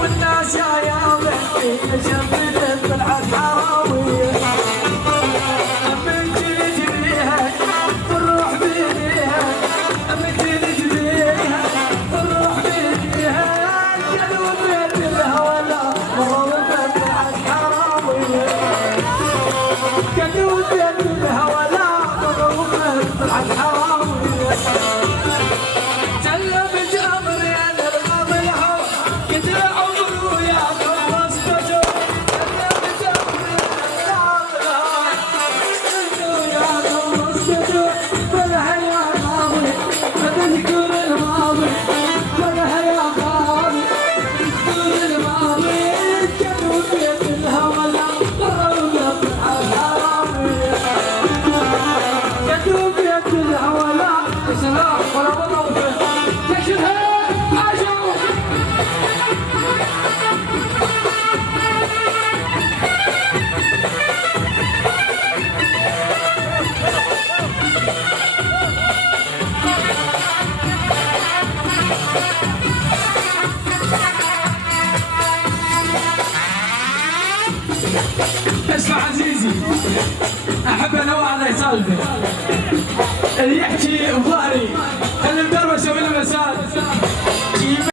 والناس يا بنتي شمت طلعت حراوية أمك تجريها والروح بيديها أمك تجريها والروح بيديها قالوا بيت الهوى لا مروفة طلعت حراوية قالوا بيت الهوى لا مروفة طلعت حراوية اسمع عزيزي، احب انوع على سالفه اللي يحكي بضهري